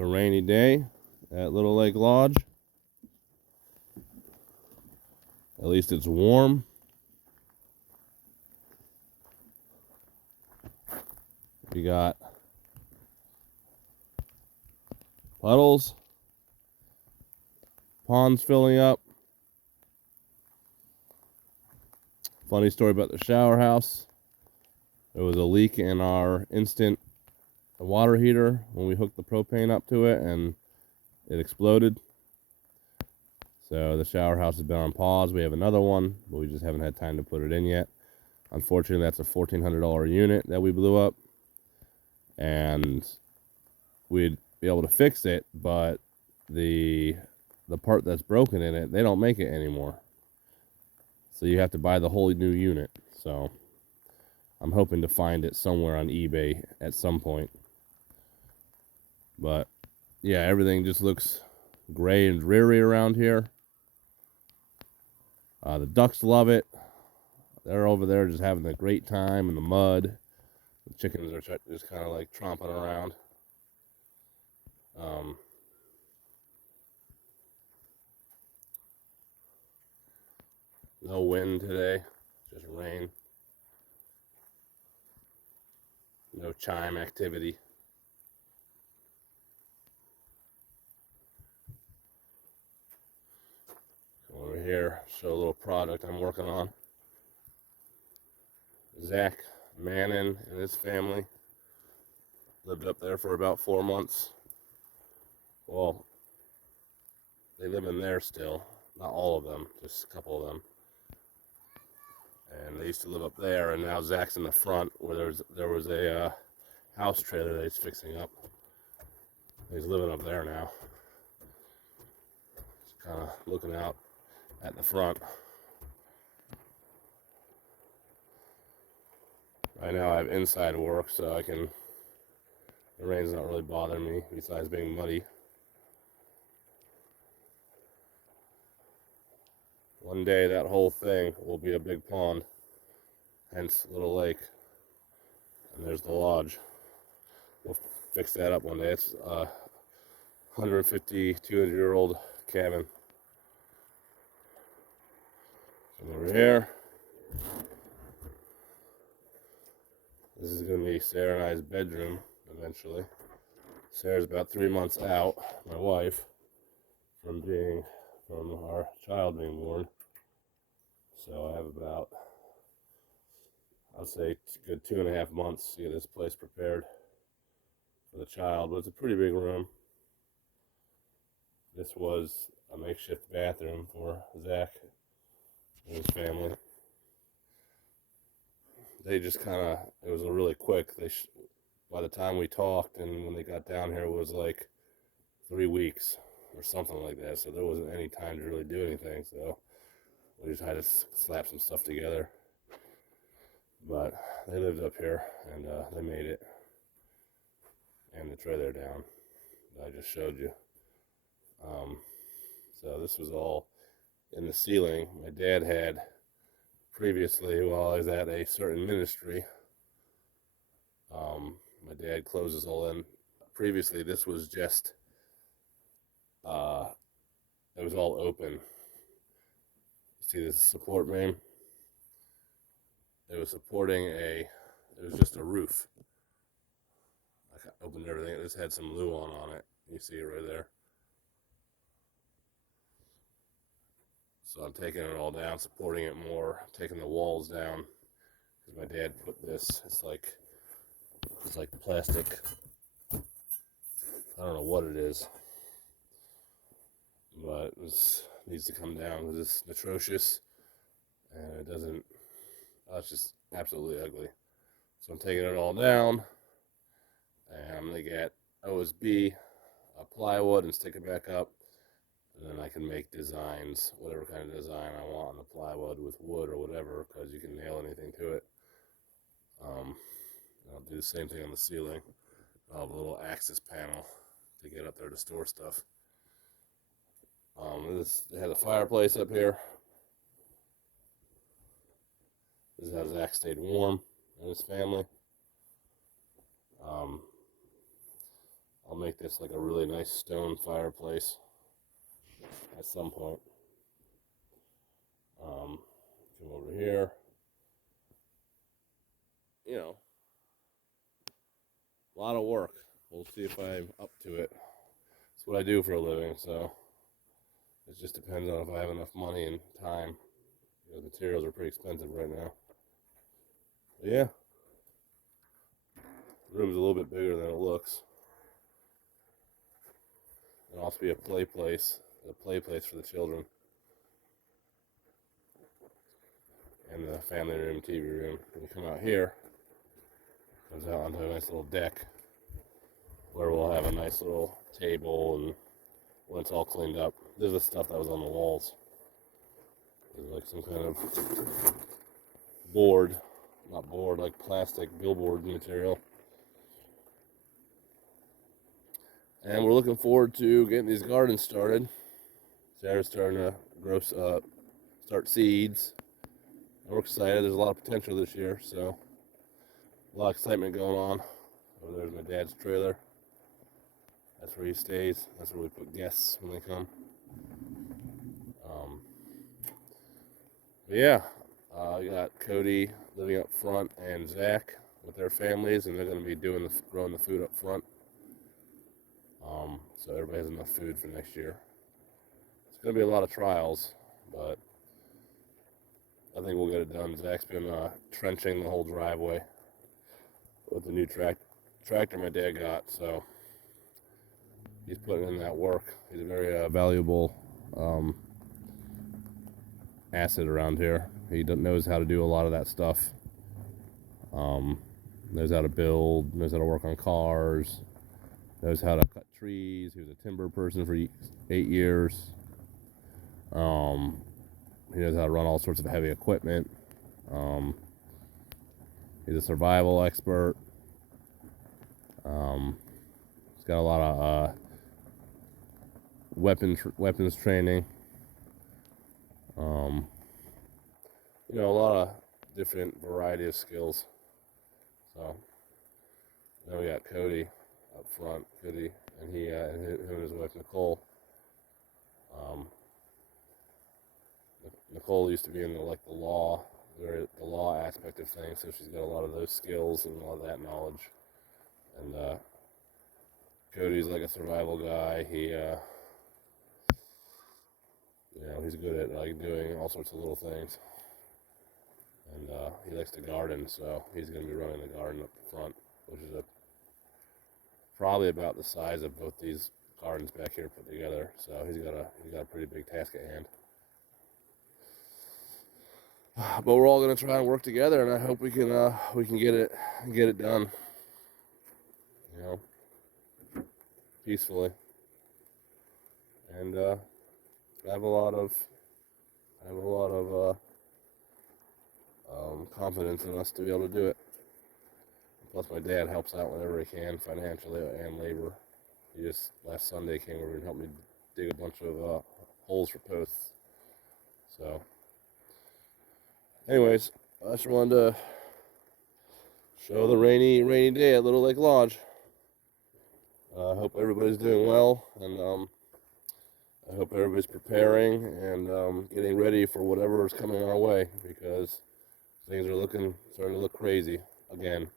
a rainy day at Little Lake Lodge. At least it's warm. We got puddles, ponds filling up. Funny story about the shower house. There was a leak in our instant water heater when we hooked the propane up to it, and it exploded. So the shower house has been on pause. We have another one, but we just haven't had time to put it in yet. Unfortunately, that's a $1,400 unit that we blew up, and we'd be able to fix it, but the part that's broken in it, they don't make it anymore. So you have to buy the whole new unit. So I'm hoping to find it somewhere on eBay at some point. But yeah, everything just looks gray and dreary around here. The ducks love it. They're over there just having a great time in the mud. The chickens are just kind of like tromping around. No wind today, just rain. No chime activity. Over here, show a little product I'm working on. Zach Mannon and his family lived up there for about 4 months. Well, they live in there still. Not all of them, just a couple of them. And they used to live up there, and now Zach's in the front where there was a house trailer that he's fixing up. He's living up there now. Just kind of looking out at the front. Right now I have inside work, so the rain's not really bothering me, besides being muddy. One day that whole thing will be a big pond, hence Little Lake. And there's the lodge. We'll fix that up one day. It's a 150, 200-year-old cabin. And over here, this is going to be Sarah and I's bedroom eventually. Sarah's about 3 months out, my wife, from our child being born. So I have about, I'd say, a good 2.5 months to get this place prepared for the child. But it's a pretty big room. This was a makeshift bathroom for Zach and his family. They just it was a really quick. By the time we talked and when they got down here, it was like 3 weeks or something like that. So there wasn't any time to really do anything. So we just had to slap some stuff together. But they lived up here, and they made it. And the trailer down that I just showed you. So this was all in the ceiling. My dad had previously, while I was at a certain ministry, my dad closed this all in. Previously, this was just, it was all open. See this support beam? It was it was just a roof. I opened everything. It just had some Luan on it. You see it right there. So I'm taking it all down, supporting it more, taking the walls down. Because my dad put this, it's like plastic. I don't know what it is. But this needs to come down because it's atrocious. And it doesn't, it's just absolutely ugly. So I'm taking it all down. And I'm going to get OSB, plywood, and stick it back up. And then I can make designs, whatever kind of design I want on the plywood with wood or whatever, because you can nail anything to it. I'll do the same thing on the ceiling. I'll have a little access panel to get up there to store stuff. They had a fireplace up here. This is how Zach stayed warm and his family. I'll make this like a really nice stone fireplace at some point. Come over here. You know, a lot of work. We'll see if I'm up to it. It's what I do for a living, so it just depends on if I have enough money and time. The materials are pretty expensive right now. But yeah, the room's a little bit bigger than it looks. It'll also be a play place for the children. And the family room, TV room. When you come out here, it comes out onto a nice little deck where we'll have a nice little table, and when it's all cleaned up, there's the stuff that was on the walls. There's like some kind of like plastic billboard material. And we're looking forward to getting these gardens started. Sarah's starting to start seeds. And we're excited. There's a lot of potential this year, so a lot of excitement going on. Over there's my dad's trailer. That's where he stays. That's where we put guests when they come. But yeah, I got Cody living up front and Zach with their families, and they're going to be growing the food up front. So everybody has enough food for next year. It's going to be a lot of trials, but I think we'll get it done. Zach's been trenching the whole driveway with the new tractor my dad got, so he's putting in that work. He's a very valuable asset around here. He knows how to do a lot of that stuff. Knows how to build, knows how to work on cars, knows how to cut trees. He was a timber person for 8 years. He knows how to run all sorts of heavy equipment. He's a survival expert. He's got a lot of weapons training. A lot of different variety of skills. So then we got Cody up front, and him and his wife Nicole. Nicole used to be in the law aspect of things, so she's got a lot of those skills and a lot of that knowledge. And Cody's like a survival guy. He's good at doing all sorts of little things. And he likes to garden, so he's going to be running the garden up front, which is probably about the size of both these gardens back here put together. So he's got a pretty big task at hand. But we're all going to try and work together, and I hope we can get it done, peacefully. And I have a lot of confidence in us to be able to do it. Plus, my dad helps out whenever he can, financially and labor. He just last Sunday came over and helped me dig a bunch of holes for posts. So, anyways, I just wanted to show the rainy day at Little Lake Lodge. I hope everybody's doing well, and I hope everybody's preparing and getting ready for whatever is coming our way, because things are starting to look crazy again.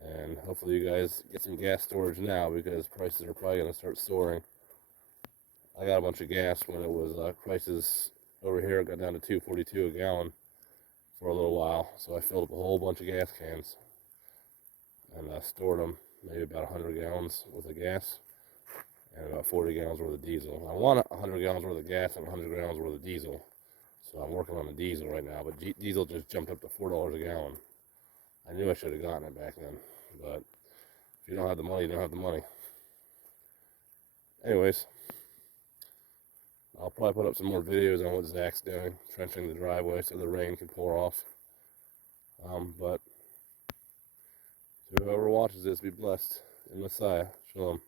And hopefully you guys get some gas storage now, because prices are probably going to start soaring. I got a bunch of gas when it was prices over here got down to $2.42 a gallon for a little while, so I filled up a whole bunch of gas cans and stored them, maybe about 100 gallons worth of gas and about 40 gallons worth of diesel. I want 100 gallons worth of gas and 100 gallons worth of diesel, so I'm working on the diesel right now, but diesel just jumped up to $4 a gallon. I knew I should have gotten it back then, but if you don't have the money, you don't have the money. Anyways, I'll probably put up some more videos on what Zach's doing, trenching the driveway so the rain can pour off. But to whoever watches this, be blessed in Messiah. Shalom.